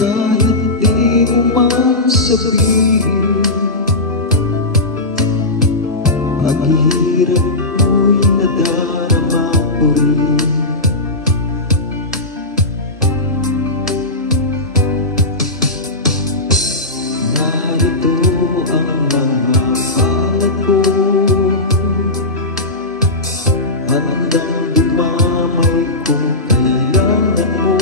Kahit di mo man sabihin, paghihirap mo'y nadarama ko rin. Narito ang mga palad ko, handang dumamay kung kailangan mo.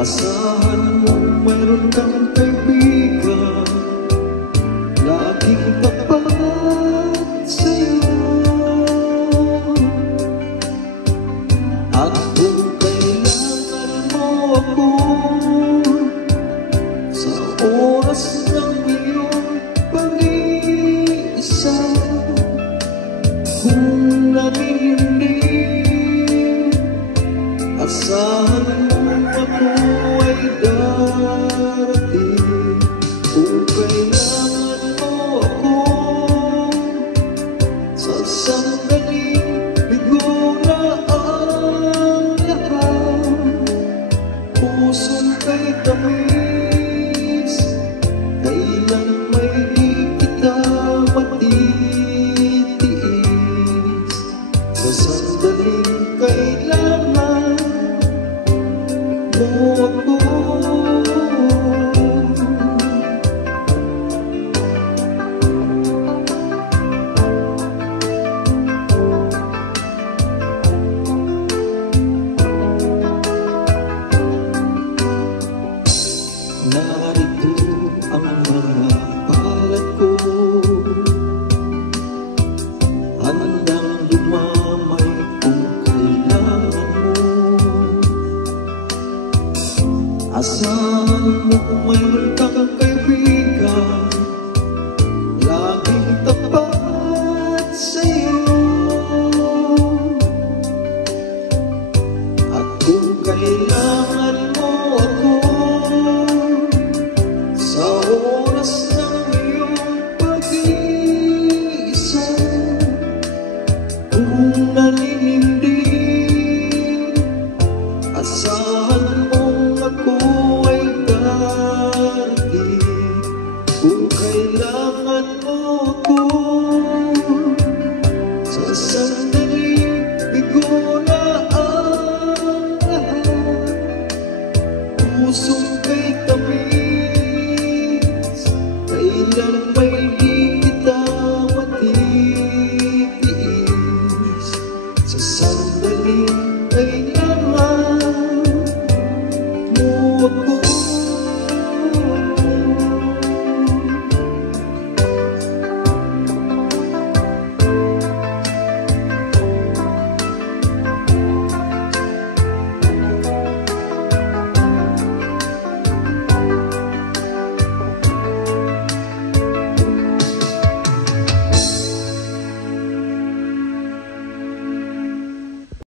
Asahan mo mayroon kang kaibigan, laging tapat sa'yo. At kung kailangan mo ako sa oras ng iyong pag-iisa, kung naninindig, asahan mo ako ay darating. Kung kailangan mo ako sa sandaling bigo na ang lahat, pusong kay tamis, kailan may di kita matitiis. Sa sandaling kailangan mo ako. Narito ang mga palad ko, handang dumamay kung kailangan mo. Asahan mo mayroon kang kaibigan, laging tapat sa'yo. At kung kailangan mo ako sa oras ng iyong pag-iisa, kung naninindig, asahan mong ako ay darating. Kung kailangan mo ako sa sandaling bigo na ang lahat, pusong kay tamis, kailan may di kita matitiis. Sa sandaling kailangan